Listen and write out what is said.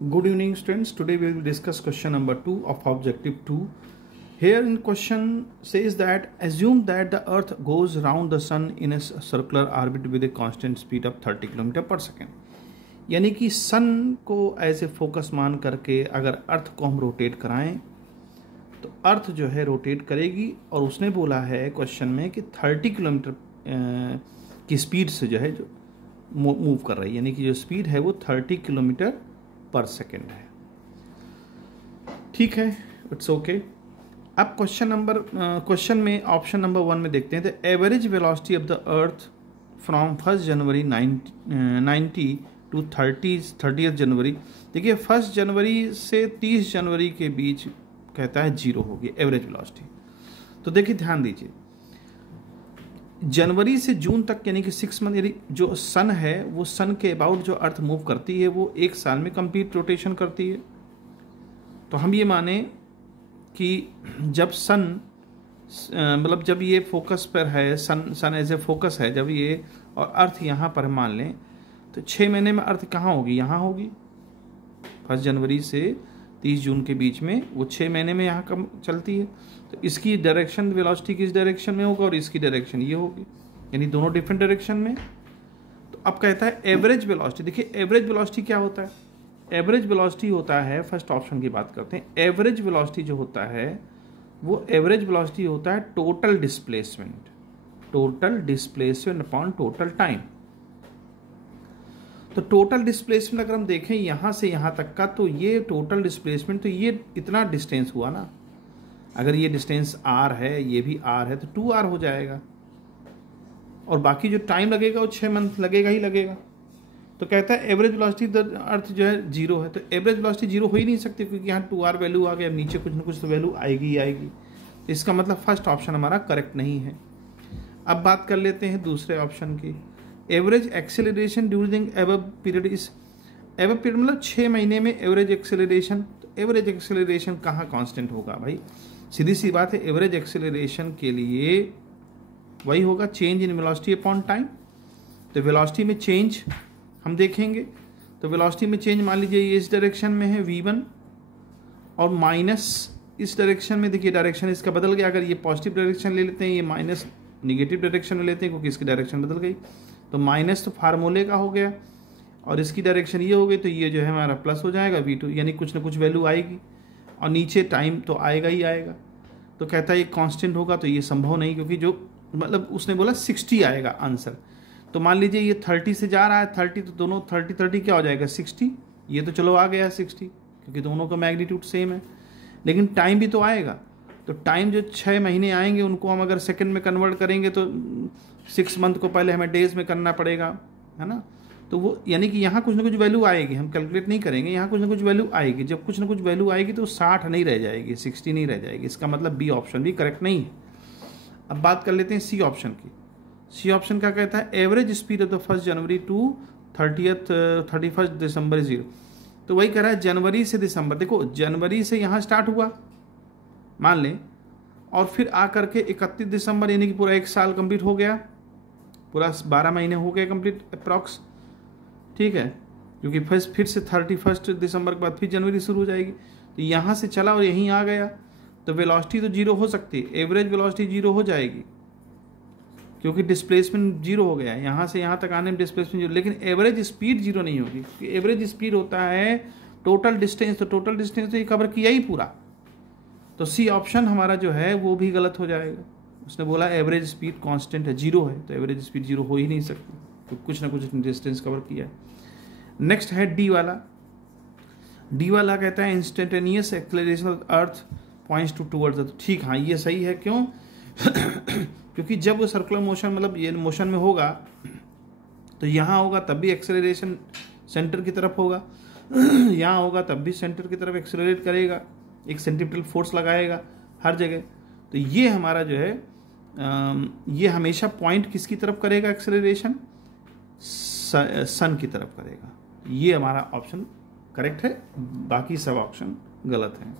Good evening, students. Today we will discuss question number 2 of objective 2. Here in question says that assume that the earth goes round the sun in a circular orbit with a constant speed of 30 km per second. यानी कि सन को as a focus मान करके अगर अर्थ को हम rotate कराएं तो अर्थ जो है रोटेट करेगी, और उसने बोला है क्वेश्चन में कि 30 किलोमीटर की स्पीड से जो है जो मूव कर रही है, यानी कि जो स्पीड है वो 30 किलोमीटर पर सेकेंड है। ठीक है, इट्स ओके। अब क्वेश्चन में ऑप्शन नंबर 1 में देखते हैं the average velocity of the earth from 1 January 90 to 30 January. देखिए 1 जनवरी से 30 जनवरी के बीच कहता है 0 होगी एवरेज वेलोसिटी। तो देखिए ध्यान दीजिए, जनवरी से जून तक यानी कि 6 मंथ, यानी जो सन है वो सन के अबाउट जो अर्थ मूव करती है वो एक साल में कंप्लीट रोटेशन करती है। तो हम ये माने कि जब सन मतलब जब ये फोकस पर है, सन एज ए फोकस है जब ये, और अर्थ यहाँ पर मान लें तो 6 महीने में अर्थ कहाँ होगी, यहाँ होगी। 1 जनवरी से 30 जून के बीच में वो 6 महीने में यहाँ कम चलती है। तो इसकी डायरेक्शन वेलोसिटी किस डायरेक्शन में होगा और इसकी डायरेक्शन ये होगी, यानी दोनों डिफरेंट डायरेक्शन में। तो अब कहता है एवरेज वेलोसिटी। देखिए एवरेज वेलोसिटी क्या होता है, एवरेज वेलोसिटी होता है, फर्स्ट ऑप्शन की बात करते हैं। एवरेज वेलोसिटी जो होता है वो एवरेज वेलोसिटी होता है total displacement upon total time. तो टोटल डिस्प्लेसमेंट अगर हम देखें यहाँ से यहाँ तक का, तो ये टोटल डिस्प्लेसमेंट, तो ये इतना डिस्टेंस हुआ ना। अगर ये डिस्टेंस r है, ये भी r है, तो 2r हो जाएगा, और बाकी जो टाइम लगेगा वो 6 मंथ लगेगा ही लगेगा। तो कहता है एवरेज वेलोसिटी अर्थ जो है 0 है, तो एवरेज वेलोसिटी 0 हो ही नहीं सकती क्योंकि यहाँ 2r वैल्यू आ गया, नीचे कुछ ना कुछ तो वैल्यू आएगी ही आएगी। तो इसका मतलब फर्स्ट ऑप्शन हमारा करेक्ट नहीं है। अब बात कर लेते हैं दूसरे ऑप्शन की। Average acceleration during above period is, above period मतलब 6 महीने में एवरेज एक्सेलरेशन। तो एवरेज एक्सेलरेशन कहाँ कांस्टेंट होगा भाई, सीधी सी बात है, एवरेज एक्सेलरेशन के लिए वही होगा change in velocity upon time. तो वेलोसिटी में चेंज हम देखेंगे, तो वेलोसिटी में चेंज मान लीजिए ये इस डायरेक्शन में है v1, और माइनस इस डायरेक्शन में, देखिए डायरेक्शन इसका बदल गया। अगर ये पॉजिटिव डायरेक्शन ले लेते हैं, ये माइनस निगेटिव डायरेक्शन में लेते हैं क्योंकि इसकी डायरेक्शन बदल गई। तो माइनस तो फार्मूले का हो गया, और इसकी डायरेक्शन ये हो गई, तो ये जो है हमारा प्लस हो जाएगा v2, यानी कुछ ना कुछ वैल्यू आएगी, और नीचे टाइम तो आएगा ही आएगा। तो कहता है ये कांस्टेंट होगा, तो ये संभव नहीं, क्योंकि जो मतलब उसने बोला 60 आएगा आंसर। तो मान लीजिए ये 30 से जा रहा है, 30, तो दोनों 30 क्या हो जाएगा 60। ये तो चलो आ गया 60 क्योंकि दोनों का मैग्नीट्यूड सेम है, लेकिन टाइम भी तो आएगा। तो टाइम जो 6 महीने आएंगे उनको हम अगर सेकंड में कन्वर्ट करेंगे तो 6 मंथ को पहले हमें डेज में करना पड़ेगा, है ना। तो वो यानी कि यहाँ कुछ ना कुछ वैल्यू आएगी, हम कैलकुलेट नहीं करेंगे, यहाँ कुछ ना कुछ वैल्यू आएगी। जब कुछ ना कुछ वैल्यू आएगी तो 60 नहीं रह जाएगी, 60 नहीं रह जाएगी। इसका मतलब बी ऑप्शन भी करेक्ट नहीं है। अब बात कर लेते हैं सी ऑप्शन की। सी ऑप्शन क्या कहता है, average speed of the 1 January to 31 December 0। तो वही कह रहा है जनवरी से दिसंबर। देखो जनवरी से यहाँ स्टार्ट हुआ मान लें, और फिर आकर के 31 दिसंबर यानी कि पूरा 1 साल कंप्लीट हो गया, पूरा 12 महीने हो गए कंप्लीट अप्रॉक्स। ठीक है, क्योंकि फिर से 31 दिसंबर के बाद फिर जनवरी शुरू हो जाएगी। तो यहाँ से चला और यहीं आ गया, तो वेलोसिटी तो 0 हो सकती है, एवरेज वेलोसिटी 0 हो जाएगी क्योंकि डिस्प्लेसमेंट 0 हो गया है। यहाँ से यहाँ तक आने में डिस्प्लेसमेंट 0, लेकिन एवरेज स्पीड 0 नहीं होगी क्योंकि एवरेज स्पीड होता है टोटल डिस्टेंस। तो टोटल डिस्टेंस तो ये कवर किया ही पूरा। तो सी ऑप्शन हमारा जो है वो भी गलत हो जाएगा। उसने बोला एवरेज स्पीड कांस्टेंट है, 0 है, तो एवरेज स्पीड 0 हो ही नहीं सकती, तो कुछ ना कुछ डिस्टेंस कवर किया है। नेक्स्ट है डी वाला। डी वाला कहता है instantaneous acceleration of earth points towards the. ठीक, हाँ ये सही है। क्यों? क्योंकि जब वो सर्कुलर मोशन मतलब ये मोशन में होगा तो यहाँ होगा तब भी एक्सेलरेशन सेंटर की तरफ होगा, यहाँ होगा तब भी सेंटर की तरफ एक्सेलरेट करेगा, एक सेंट्रीपिटल फोर्स लगाएगा हर जगह। तो ये हमारा जो है ये हमेशा पॉइंट किसकी तरफ करेगा एक्सेलरेशन, सन की तरफ करेगा। ये हमारा ऑप्शन करेक्ट है, बाकी सब ऑप्शन गलत हैं।